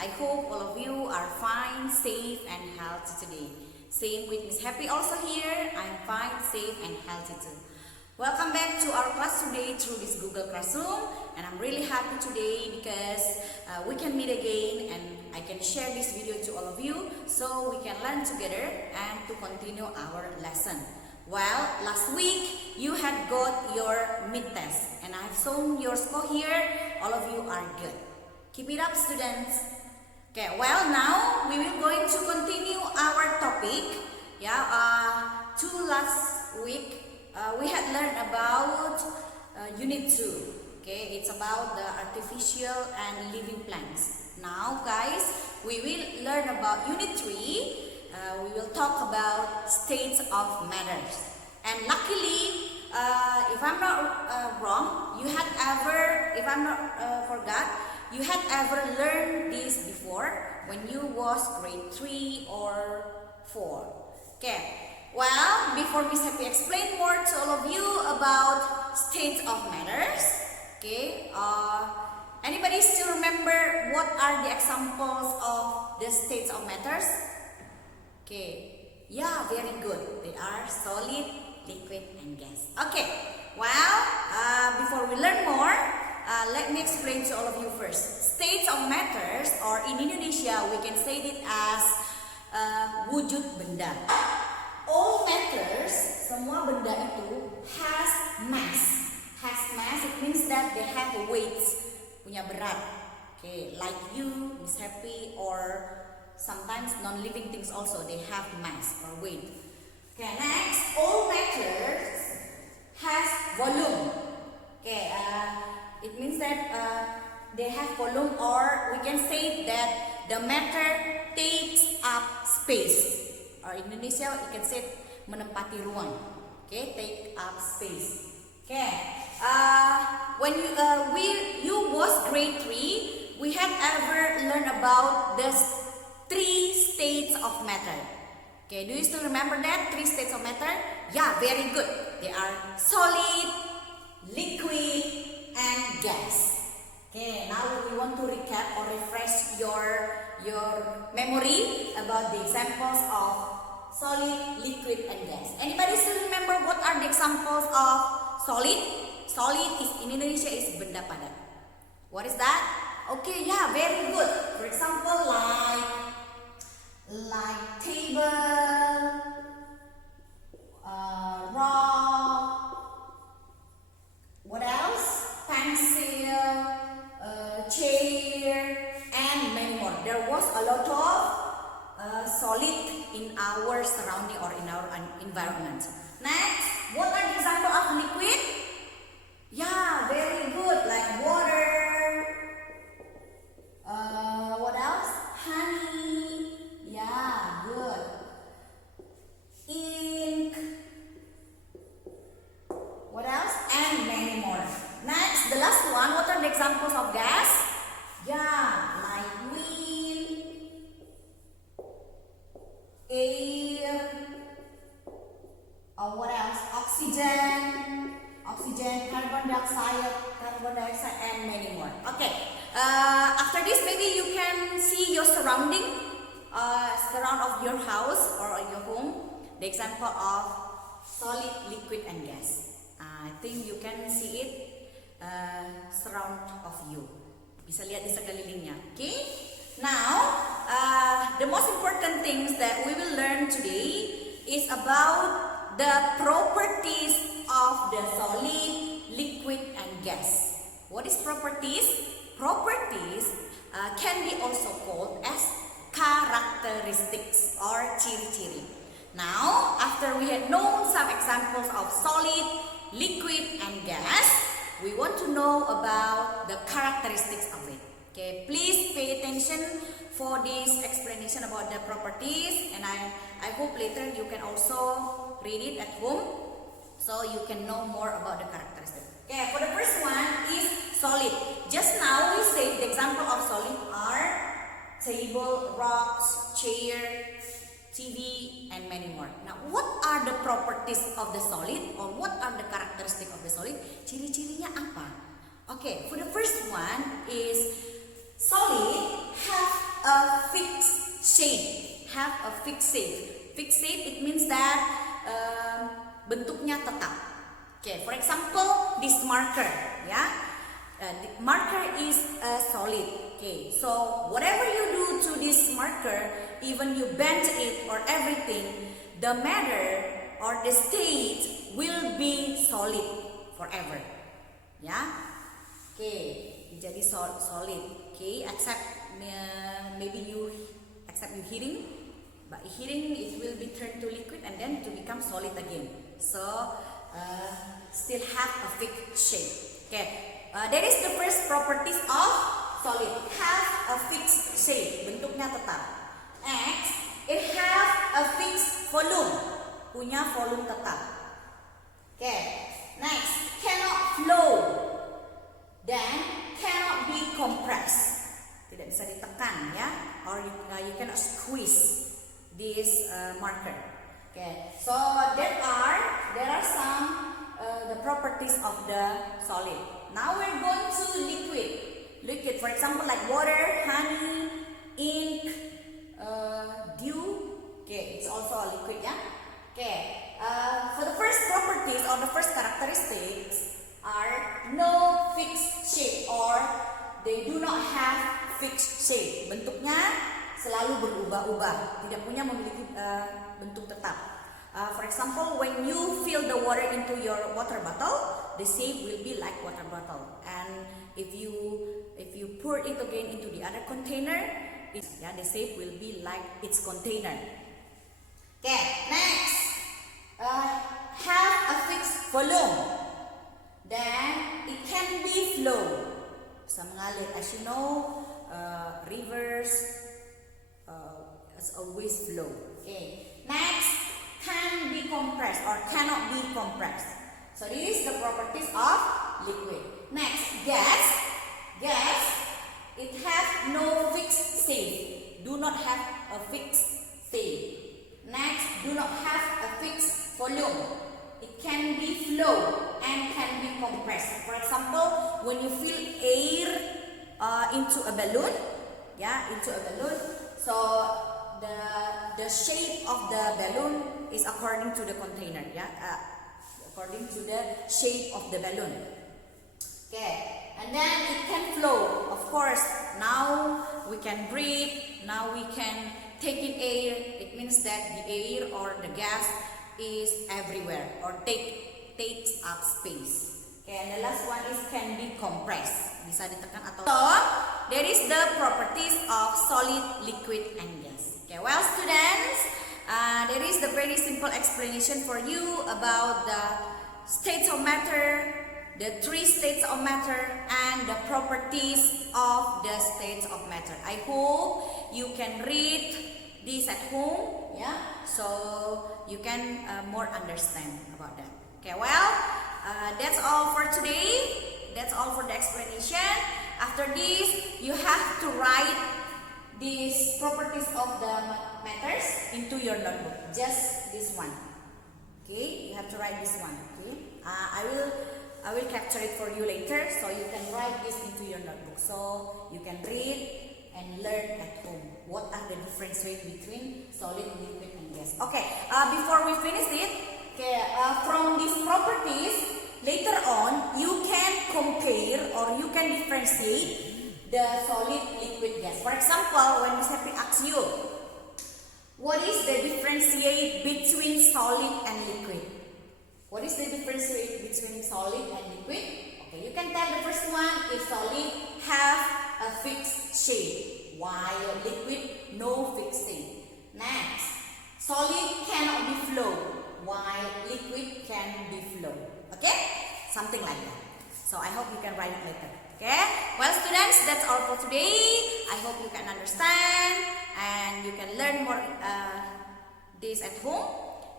I hope all of you are fine, safe and healthy today. Same with Miss Happy also here. I'm fine, safe and healthy too. Welcome back to our class today through this Google Classroom, and I'm really happy today because we can meet again and I can share this video to all of you so we can learn together and to continue our lesson. Well, last week you had got your mid-test and I've shown your score here. All of you are good. Keep it up, students. Okay, well now we will going to continue our topic. Last week we had learned about Unit 2. Okay, it's about the artificial and living plants. Now guys, we will learn about Unit 3. We will talk about states of matters. And luckily, if I'm not wrong, you had ever, if I'm not forgot, you had ever learned this before when you was grade 3 or 4. Okay. Well, before Miss Happy explain more to all of you about states of matters, okay, anybody still remember what are the examples of the states of matters? Okay, yeah, very good. They are solid, liquid, and gas. Okay, well, before we learn more, let me explain to all of you first. States of matters, or in Indonesia, we can say it as wujud benda. All matters, semua benda itu has mass. Has mass, it means that they have weights, punya berat. Okay, like you, Miss Happy, or sometimes non-living things also, they have mass or weight. Okay, next, all matters has volume. Okay, it means that they have volume, or we can say that the matter takes up space. Or in Indonesia, you can say menempati ruang. Okay, take up space. Okay, when you was grade 3, we had ever learned about the 3 states of matter. Okay, do you still remember that 3 states of matter? Yeah, very good. They are solid, liquid, and gas. Okay, now we want to recap or refresh your memory about the examples of solid, liquid, and gas. Anybody still remember what are the examples of solid? Solid is in Indonesia is benda padat. What is that? Okay, yeah, very good. For example, like table, rock. What else? Pencil, chair, and many more. There was a lot of solid in our surrounding or in our environment. Next, what are the example of liquid? Yeah, very good. Like water. What else? Honey. Yeah, good. Ink. What else? And many more. Next, the last one. What are the examples of gas? Yeah, like wind, air, what else? Oxygen, carbon dioxide, and many more. Okay. After this, maybe you can see your surrounding of your house or your home. The example of solid, liquid, and gas. I think you can see it surround of you. Bisa lihat di sekelilingnya. Okay. Now, the most important things that we will learn today is about the properties of the solid, liquid, and gas. What is properties? Properties can be also called as characteristics or ciri-ciri. Now, after we had known some examples of solid, liquid, and gas, we want to know about the characteristics of it. Okay, please pay attention for this explanation about the properties, and I hope later you can also read it at home so you can know more about the characteristics. Okay, for the first one is solid. Just now we said the example of solid are table, rocks, chair, TV, and many more. Now, what are the properties of the solid, or what are the characteristics of the solid? Ciri-cirinya apa? Okay, for the first one is solid have a fixed shape. Have a fixed shape. Fixed shape, it means that bentuknya tetap. Okay, for example, this marker, yeah. The marker is solid. Okay, so whatever you do to this marker, even you bend it or everything, the matter or the state will be solid forever. Yeah. Okay, jadi solid. Okay, except maybe you hearing, but hearing it will be turned to liquid and then to become solid again. So still have a fixed shape. Okay, that is the first properties of solid. Have a fixed shape, bentuknya tetap. Next, it have a fixed volume, punya volume tetap. Okay, next, cannot flow, then cannot be compressed, tidak bisa ditekan ya, or you cannot squeeze this marker. Okay, so there are some the properties of the solid. Now we're going to liquid. Liquid, for example, like water, honey, ink, dew. Okay, it's also a liquid, yeah. Okay, for the first properties or the first characteristics are no fixed shape or they do not have fixed shape. Bentuknya selalu berubah-ubah, tidak punya memiliki bentuk tetap. For example, when you fill the water into your water bottle, the shape will be like water bottle. And if you pour it again into the other container, the shape will be like its container. Okay, next, have a fixed volume. Then it can be flow. Bisa mengalir. As you know, rivers always flow. Okay. Next, can be compressed or cannot be compressed. So this is the properties of liquid. Next, gas. Gas, it has no fixed state. Do not have a fixed state. Next, do not have a fixed volume. It can be flow and can be compressed. For example, when you fill air into a balloon, so the shape of the balloon is according to the container, according to the shape of the balloon. Okay, and then it can flow. Of course, now we can breathe. Now we can take in air. It means that the air or the gas is everywhere or takes up space. Okay, and the last one is can be compressed. Bisa ditekan atau. So, there is the properties of solid, liquid, and gas. Okay, well students, there is the very simple explanation for you about the states of matter, the three states of matter, and the properties of the states of matter. I hope you can read this at home, so you can more understand about that. Okay, well, that's all for today. That's all for the explanation. After this, you have to write these properties of the matters into your notebook. Just this one. Okay, you have to write this one. Okay, I will capture it for you later, so you can write this into your notebook, so you can read and learn at home. What are the differences between solid, liquid, and gas? Okay, before we finish it, from these properties, later on you can compare or you can differentiate the solid, liquid, gas. For example, when Miss Happy asks you, what is the differentiate between solid and liquid? What is the differentiate between solid and liquid? Okay, you can tell the first one is solid have a fixed shape, while liquid no fixed shape. Next, solid cannot be flow, while liquid can be flow. Okay, something like that. So I hope you can write it later. Okay, well students, that's all for today. I hope you can understand and you can learn more this at home,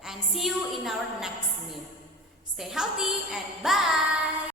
and see you in our next meet. Stay healthy and bye.